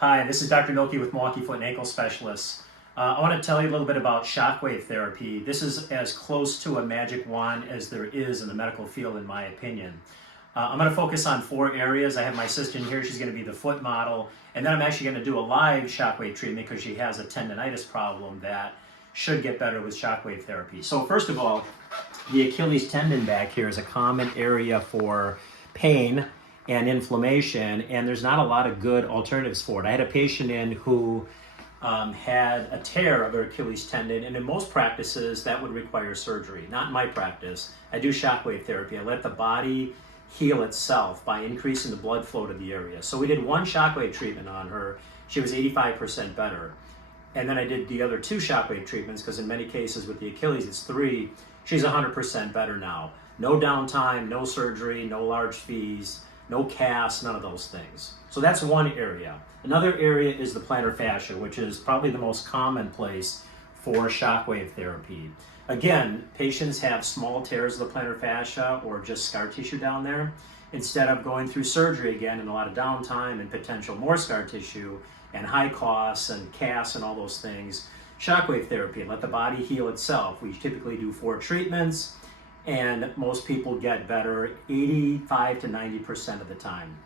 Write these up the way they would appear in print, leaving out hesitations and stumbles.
Hi, this is Dr. Milky with Milwaukee Foot and Ankle Specialists. I want to tell you a little bit about shockwave therapy. This is as close to a magic wand as there is in the medical field, in my opinion. I'm going to focus on 4 areas. I have my assistant here. She's going to be the foot model. And then I'm actually going to do a live shockwave treatment because she has a tendonitis problem that should get better with shockwave therapy. So first of all, the Achilles tendon back here is a common area for pain and inflammation, and there's not a lot of good alternatives for it. I had a patient in who had a tear of her Achilles tendon, and in most practices that would require surgery. Not in my practice. I do shockwave therapy. I let the body heal itself by increasing the blood flow to the area. So we did 1 shockwave treatment on her. She was 85% better. And then I did the other 2 shockwave treatments because in many cases with the Achilles it's 3. She's 100% better now. No downtime, no surgery, no large fees, no cast, none of those things. So that's one area. Another area is the plantar fascia, which is probably the most common place for shockwave therapy. Again, patients have small tears of the plantar fascia or just scar tissue down there. Instead of going through surgery again and a lot of downtime and potential more scar tissue and high costs and casts and all those things, shockwave therapy, let the body heal itself. We typically do 4 treatments, and most people get better 85 to 90% of the time.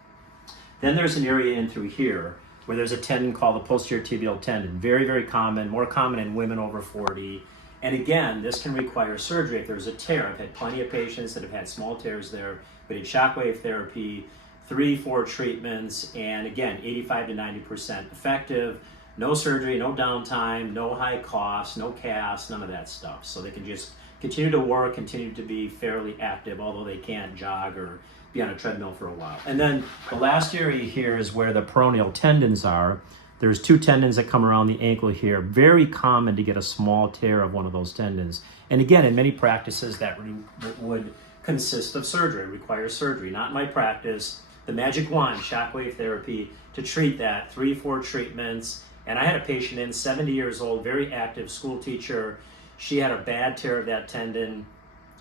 Then there's an area in through here where there's a tendon called the posterior tibial tendon. Very, very common, more common in women over 40. And again, this can require surgery if there's a tear. I've had plenty of patients that have had small tears there. We did shockwave therapy, 3-4 treatments, and again, 85 to 90% effective. No surgery, no downtime, no high cost, no cast, none of that stuff. So they can just continue to work, continue to be fairly active, although they can't jog or be on a treadmill for a while. And then the last area here is where the peroneal tendons are. There's 2 tendons that come around the ankle here. Very common to get a small tear of one of those tendons. And again, in many practices that would consist of surgery, require surgery. Not in my practice. The magic wand, shockwave therapy, to treat that, 3-4 treatments. And I had a patient in, 70 years old, very active school teacher. She had a bad tear of that tendon.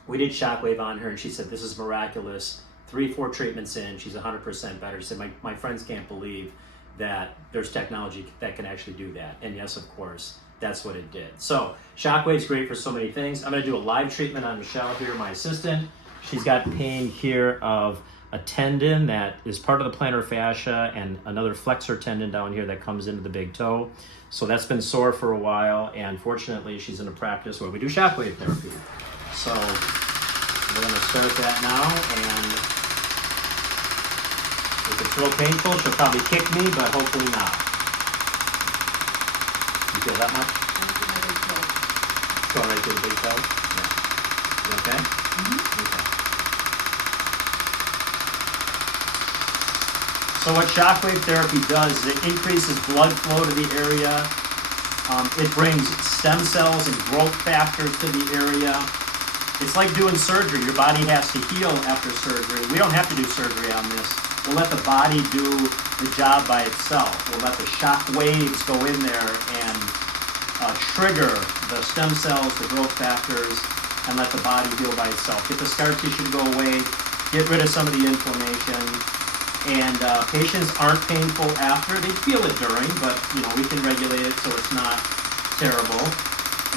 We did shockwave on her and she said, this is miraculous. 3-4 treatments in, she's 100% better. She said, my friends can't believe that there's technology that can actually do that. And yes, of course, that's what it did. So shockwave's great for so many things. I'm gonna do a live treatment on Michelle here, my assistant. She's got pain here of a tendon that is part of the plantar fascia and another flexor tendon down here that comes into the big toe. So that's been sore for a while, and fortunately she's in a practice where we do shockwave therapy. So we're gonna start that now, and if it's real painful, she'll probably kick me, but hopefully not. You feel that much? Going right to the big toe? Yeah. You okay? Mm-hmm. Okay. So what shockwave therapy does is it increases blood flow to the area. It brings stem cells and growth factors to the area. It's like doing surgery. Your body has to heal after surgery. We don't have to do surgery on this. We'll let the body do the job by itself. We'll let the shock waves go in there and trigger the stem cells, the growth factors, and let the body heal by itself. Get the scar tissue to go away, get rid of some of the inflammation. And patients aren't painful after. They feel it during, but we can regulate it so it's not terrible.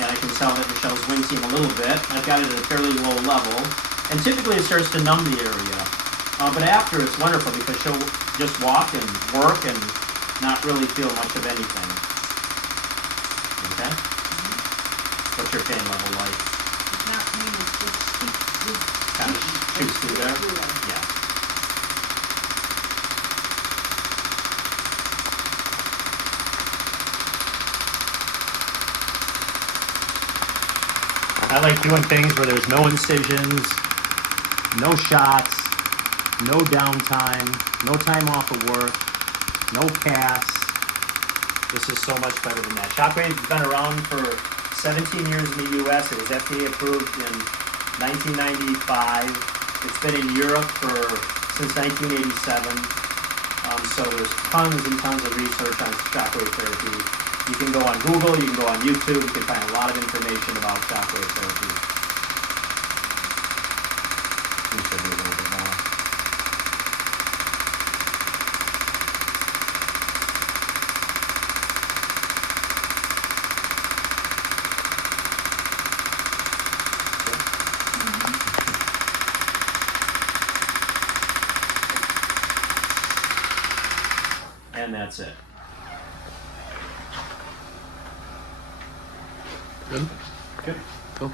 And I can tell that Michelle's wincing a little bit. I've got it at a fairly low level. And typically it starts to numb the area. But after it's wonderful because she'll just walk and work and not really feel much of anything. Okay? Mm-hmm. What's your pain level like? It's not pain, it's just kind of shoots through there? Yeah. I like doing things where there's no incisions, no shots, no downtime, no time off of work, no casts. This is so much better than that. Shockwave's been around for 17 years in the US. It was FDA approved in 1995. It's been in Europe since 1987. So there's tons and tons of research on shockwave therapy. You can go on Google, you can go on YouTube, you can find a lot of information about shockwave therapy. You should do a little bit more. and that's it. Good. Good. Cool.